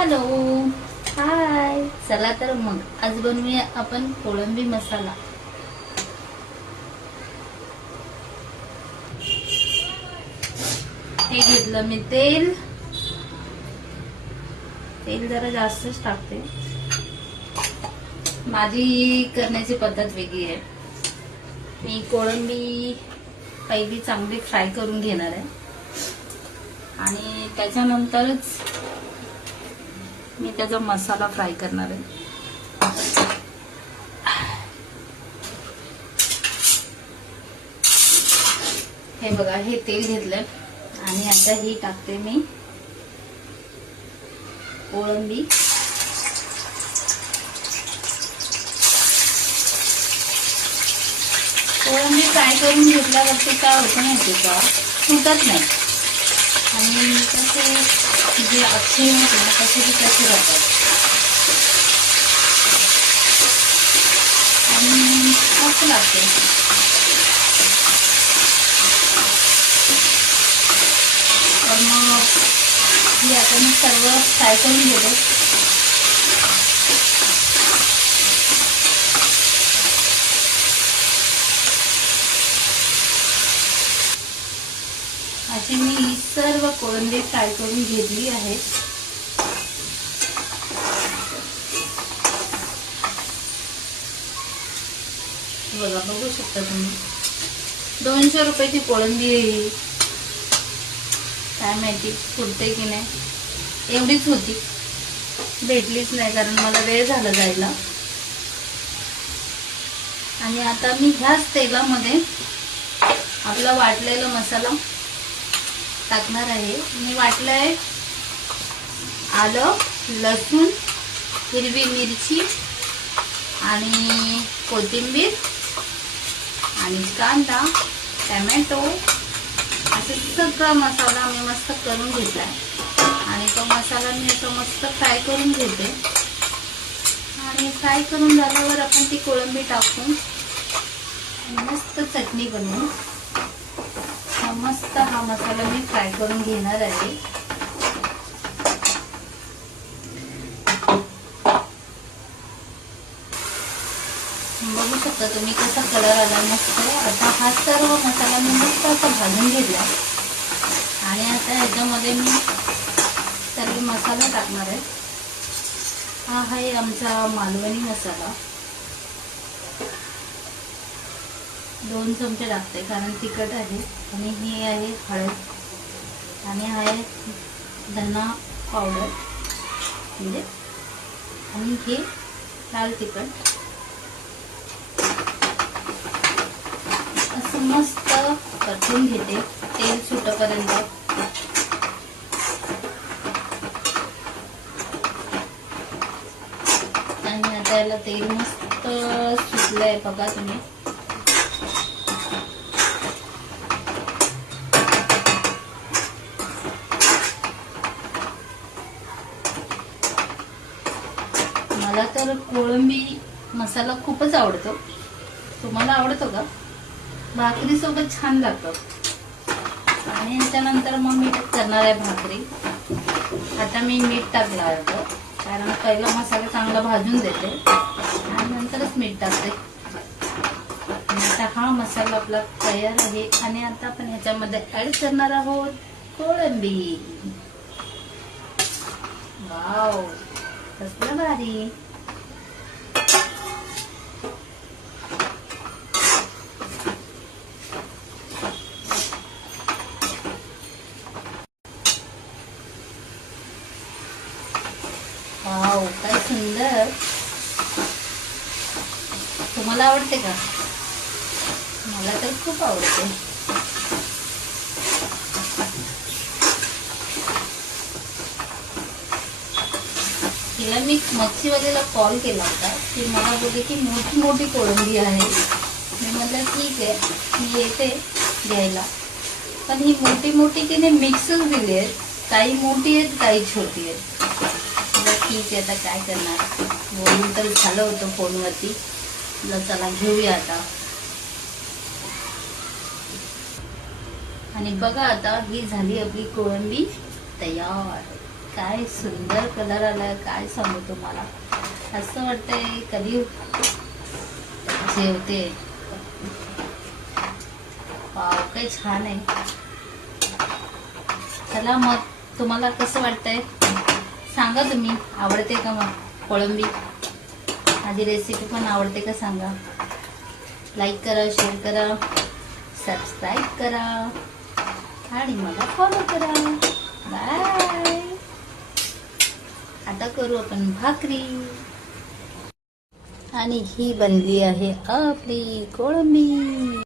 Hello hi. चला तर मग आज बनवूया आपण कोळंबी मसाला. हे घेतलं मी तेल जरा जास्तच टाकते. माझी करण्याची पद्धत वेगळी आहे. मी कोळंबी पहिली चांगली फ्राय करून घेणार आहे आणि त्याच्यानंतरच मी त्याचा मसाला फ्राय करणार आहे. हे बघा, हे तेल घेतलं आणि आता ही टाकते मी कोळंबी. कोळंबी फ्राय करून घेतल्यावरती काय होतं माहिती का, सुटत नाही आणि तसे जे अक्षय होते ना तसे ते तसे राहतात आणि मस्त लागते. तर मग ही आता मी सर्व फ्राय करून घेते. अशी मी ही सर्व कोळंबी फ्राय करून घेतली आहे. बघा, बघू शकता तुम्ही 200 रुपयाची कोळंबी आहे. काय माहिती पुरते की नाही, एवढीच होती, भेटलीच नाही कारण मला वेळ झाला जायला. आणि आता मी ह्याच तेलामध्ये आपला वाटलेला मसाला टाकणार आहे. मी वाटलंय आलं, लसूण, हिरवी मिरची आणि कोथिंबीर आणि कांदा, टोमॅटो असे सगळा मसाला मी मस्त करून घेतलाय आणि तो मसाला मी असं मस्त फ्राय करून घेते. आणि फ्राय करून झाल्यावर आपण ती कोळंबी टाकून मस्त चटणी बनवून मस्त हा मसाला मी फ्राय करून घेणार आहे. बघू शकता तुम्ही कसा कलर आला मस्त. आता हा सर्व मसाला मी मस्त असा भाजून घेतला आणि आता ह्याच्यामध्ये मी सर्व मसाला टाकणार आहे. हा आहे आमचा मालवणी मसाला. 2 चमचे टाकते कारण तिखट आहे. आणि ही आहे हळद आणि आहे धना पावडर म्हणजे, आणि हे लाल तिखट. असं मस्त परतून घेते तेल सुटेपर्यंत. आणि आता याला तेल मस्त सुटलंय बघा तुम्ही. मला तर कोळंबी मसाला खूपच आवडतो. तुम्हाला आवडतो का? भाकरी सोबत छान लागतं. आणि त्याच्यानंतर मग मी करणार आहे भाकरी. आता मी मीठ टाकलं होतं कारण पहिला मसाला चांगला भाजून देते आणि नंतरच मीठ टाकते. आता हा मसाला आपला तयार आहे आणि आता आपण ह्याच्यामध्ये ऍड करणार आहोत कोळंबी. वाव, कसलं भारी. वाव, काय सुंदर. तुम्हाला आवडते का? मला तर खूप आवडते. तिला मी मच्छीवाल्याला कॉल केला होता. ती मला बोलली की मोठी मोठी कोळंबी आहे. मी म्हटलं ठीक आहे, मी येते घ्यायला. पण ही मोठी मोठी तिने मिक्सच दिली आहेत. काही मोठी आहेत, काही छोटी आहेत. ठीक आहे, आता काय करणार, बोलून तर झालं होतं फोनवरती. चला घेऊया आता. आणि बघा आता ही झाली आपली कोळंबी तयार. काय सुंदर कलर आलाय, काय सांगू तुम्हाला. असं वाटतंय कधी जेवते. वाव, काय छान आहे. चला मग, तुम्हाला कसं वाटतंय सांगा तुम्ही. आवडते का मग कोळंबी? माझी रेसिपी पण आवडते का सांगा. लाईक करा, शेअर करा, सबस्क्राईब करा आणि मला फॉलो करा. बाय. आता करू आपण भाकरी. आणि ही बनली आहे आपली कोळंबी.